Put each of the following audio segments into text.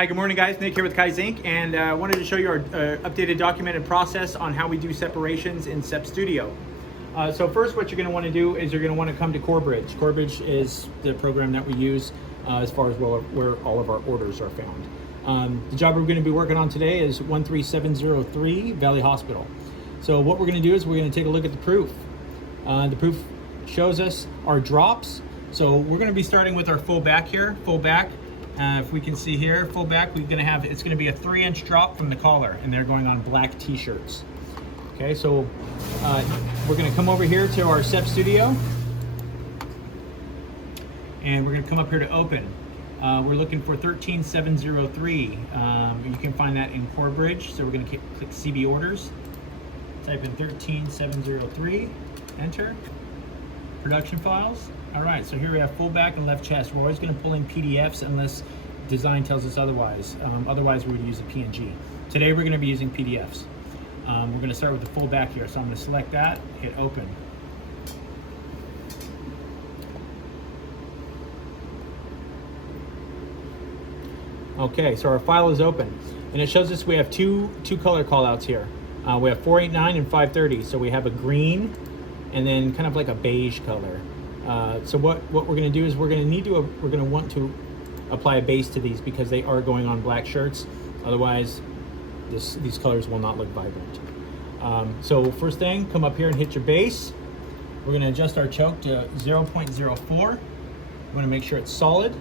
Hi, good morning guys. Nick here with Kaizink, and I wanted to show you our updated documented process on how we do separations in SEP Studio. So first what you're going to want to do is you're going to want to come to CoreBridge. CoreBridge is the program that we use as far as where all of our orders are found. The job we're going to be working on today is 13703 Valley Hospital. So what we're going to do is we're going to take a look at the proof. The proof shows us our drops. So we're going to be starting with our full back here, full back. If we can see here, full back, it's going to be a 3-inch drop from the collar, and they're going on black t-shirts. Okay, so we're going to come over here to our SEP Studio, and we're going to come up here to open. We're looking for 13703. You can find that in CoreBridge, so we're going to click CB orders, type in 13703, enter, production files. All right, so here we have full back and left chest. We're always going to pull in PDFs unless design tells us otherwise. Otherwise, we would use a PNG. Today, we're going to be using PDFs. We're going to start with the full back here. So I'm going to select that, hit open. Okay, so our file is open, and it shows us we have two color callouts here. We have 489 and 530. So we have a green, and then kind of like a beige color. So what we're going to do is we're going to want to apply a base to these because they are going on black shirts. Otherwise, these colors will not look vibrant. So first thing, come up here and hit your base. We're going to adjust our choke to 0.04. We want to make sure it's solid.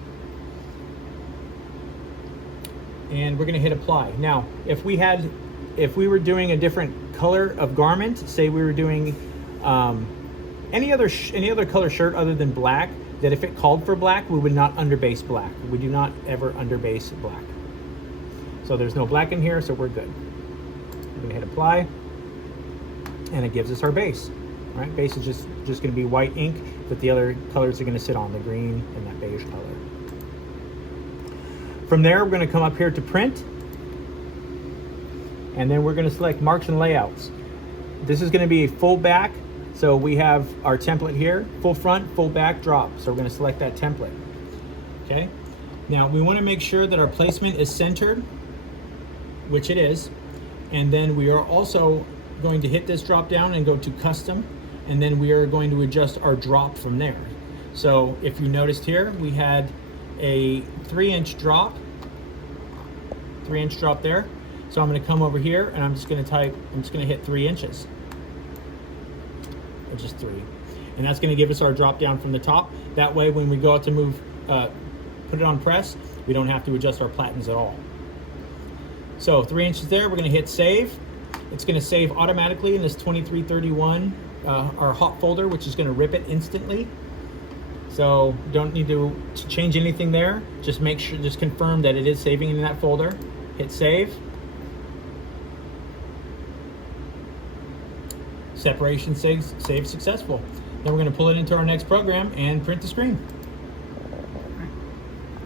And we're going to hit apply. Now, if we were doing a different color of garment, say we were doing any other color shirt other than black, that if it called for black, we would not underbase black. We do not ever underbase black. So there's no black in here, so we're good. We're gonna hit apply, and it gives us our base. All right, base is just gonna be white ink that the other colors are gonna sit on, the green and that beige color. From there, we're gonna come up here to print, and then we're gonna select marks and layouts. This is gonna be a full back. So we have our template here, full front, full back, drop. So we're going to select that template. Okay. Now we want to make sure that our placement is centered, which it is. And then we are also going to hit this drop down and go to custom. And then we are going to adjust our drop from there. So if you noticed here, we had a 3-inch drop, 3-inch drop there. So I'm going to come over here and I'm just going to hit 3 inches. Or just 3, and that's going to give us our drop down from the top. That way when we go out to put it on press, we don't have to adjust our platens at all. So 3 inches there, we're going to hit save. It's going to save automatically in this 2331 our hot folder, which is going to rip it instantly. So don't need to change anything there. Just make sure, just confirm that it is saving in that folder. Hit save. Separation saved successful. Then we're going to pull it into our next program and print the screen.